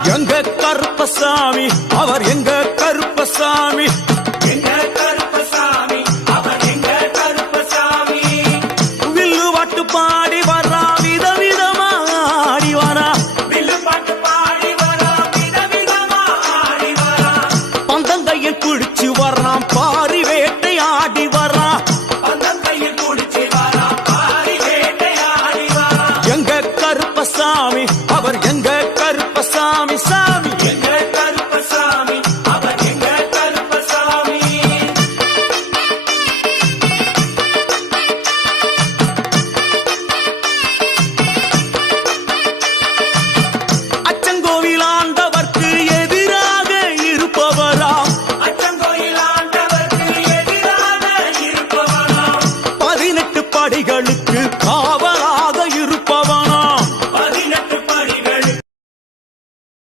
எங்க கருப்பசாமி அவர் எங்க கருப்பசாமி, எங்க கருப்பசாமி அவர் எங்க கருப்பசாமி. வில்லு பாட்டு பாடி வரா விதவிதமா ஆடி வரா, வில்லு பாட்டு பாடி வரா விதவிதமா ஆடி வரா. பந்தங்கையில் குடிச்சு வர்றான் பாரி வேட்டை ஆடி வரா, பந்தங்கையில் குடிச்சு வரா பாரி வேட்டையாடி வரா. எங்க கருப்பசாமி அவர் எங்க கருப்பசாமி.